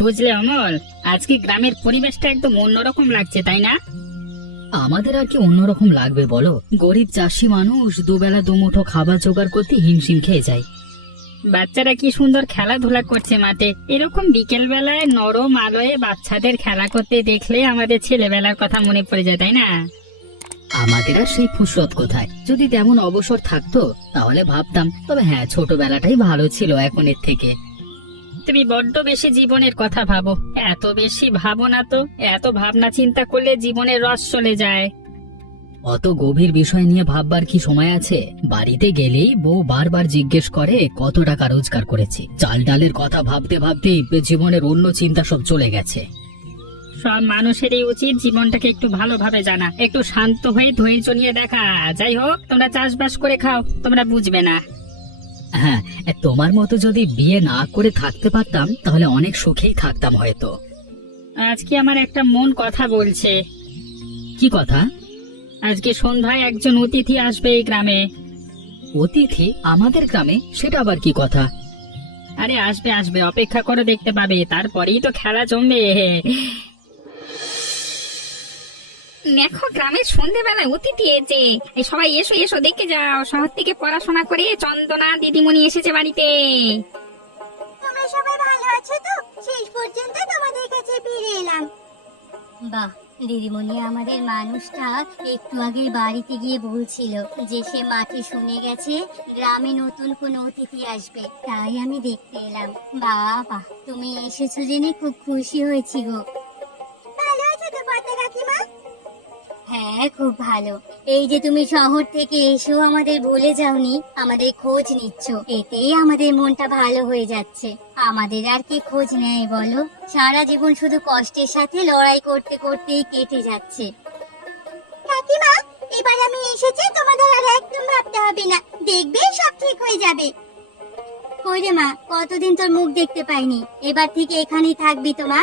বুঝলে অমল, আজকে গ্রামের পরিবেশটা একদম অন্যরকম লাগছে, তাই না? আমাদের আর কি অন্যরকম লাগবে বলো? গরিব চাষি মানুষ দুবেলা দুমুঠো খাবার জোগাড় করতে হিমশিম খেয়ে যায়। বাচ্চারা কি সুন্দর খেলাধুলা করছে মাঠে। এরকম বিকেল বেলায় নরম আলোয় বাচ্চাদের খেলা করতে দেখলে আমাদের ছেলেবেলার কথা মনে পড়ে যায়, তাই না? আমাদের আর সেই ফুরসত কোথায়? যদি তেমন অবসর থাকতো তাহলে ভাবতাম, তবে হ্যাঁ, ছোটবেলাটাই ভালো ছিল এখনের থেকে। তুমি বড্ড বেশি জীবনের কথা ভাবো। এত বেশি ভাবো না তো। এত ভাবনা চিন্তা করলে জীবনের রস চলে যায়। অত গভীর বিষয় নিয়ে ভাববার কি সময় আছে? বাড়িতে গেলেই বউ বারবার জিজ্ঞেস করে কত টাকা রোজগার করেছি। চাল ডালের কথা ভাবতে ভাবতে জীবনের অন্য চিন্তা সব চলে গেছে। সব মানুষেরই উচিত জীবনটাকে একটু ভালোভাবে জানা, একটু শান্ত হয়ে ধৈর্য নিয়ে দেখা। যাই হোক, তোমরা চাষবাস করে খাও, তোমরা বুঝবে না। হ্যাঁ, তোমার মতো যদি বিয়ে না করে থাকতে পারতাম তাহলে অনেক সুখেই থাকতাম হয়তো। আজকে আমার একটা মন কথা বলছে। কি কথা? আজকে সন্ধ্যায় একজন অতিথি আসবে এই গ্রামে। অতিথি আমাদের গ্রামে? সেটা আবার কি কথা? আরে আসবে আসবে, অপেক্ষা করে দেখতে পাবে, তারপরেই তো খেলা জমবে। দেখো, গ্রামের সন্ধ্যেবেলায় অতিথি এসেছে। এই সবাই এসো এসো, দেখে যাও। শহর থেকে পড়াশোনা করে চন্দনা দিদিমণি এসেছে বাড়িতে। তোমরা সবাই ভালো আছো তো? শেষ পর্যন্ত তোমাদের কাছে ফিরে এলাম। বাহ, দিদিমণি, আমাদের মানুষটা একটু আগে বাড়িতে গিয়ে বলছিল যে সে মাঠে শুনে গেছে গ্রামে নতুন কোন অতিথি আসবে, তাই আমি দেখতে এলাম। বাবা, তুমি এসেছো জেনে খুব খুশি হয়েছি গো। ভালো আছো তো পদ্মা কাকিমা? হ্যাঁ, খুব ভালো। এই যে তুমি শহর থেকে এসেও আমাদের ভুলে যাওনি, আমাদের খোঁজ নিচ্ছ, এতেই আমাদের মনটা ভালো হয়ে যাচ্ছে। আমাদের আর কি খোঁজ নেয় বলো? সারা জীবন শুধু কষ্টের সাথে লড়াই করতে করতেই কেটে যাচ্ছে। কাকিমা, এবার আমি এসেছি, তোমাদের আর একদম ভাবতে হবে না, দেখবে সব ঠিক হয়ে যাবে। কই রে মা, কতদিন তোর মুখ দেখতে পাইনি, এবার থেকে এখানেই থাকবি তো মা?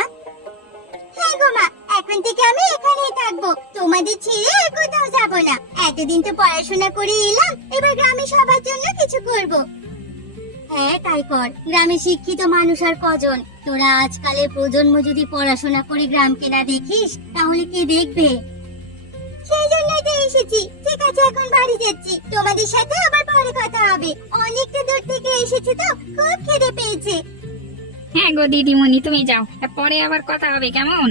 হ্যাঁ গো মা, এখন থেকে আমি এখানেই থাকবো, তোমাদের ছেড়ে আর কোথাও যাবো না। এতদিন তো পড়াশোনা করে এলাম, এবার গ্রামে সবার জন্য কিছু করব। হ্যাঁ, তাই কর। গ্রামে শিক্ষিত মানুষ আর কজন? তোরা আজকালের প্রজন্ম যদি পড়াশোনা করে গ্রামকে না দেখিস তাহলে কে দেখবে? সেই জন্যই তো এসেছি। ঠিক আছে, এখন বাড়ি যাচ্ছি, তোমাদের সাথে আবার পরে কথা হবে। অনেকটা দূর থেকে এসেছি তো, খুব খিদে পেয়েছে। হ্যাঁ গো দিদিমণি, তুমি যাও, পরে আবার কথা হবে, কেমন?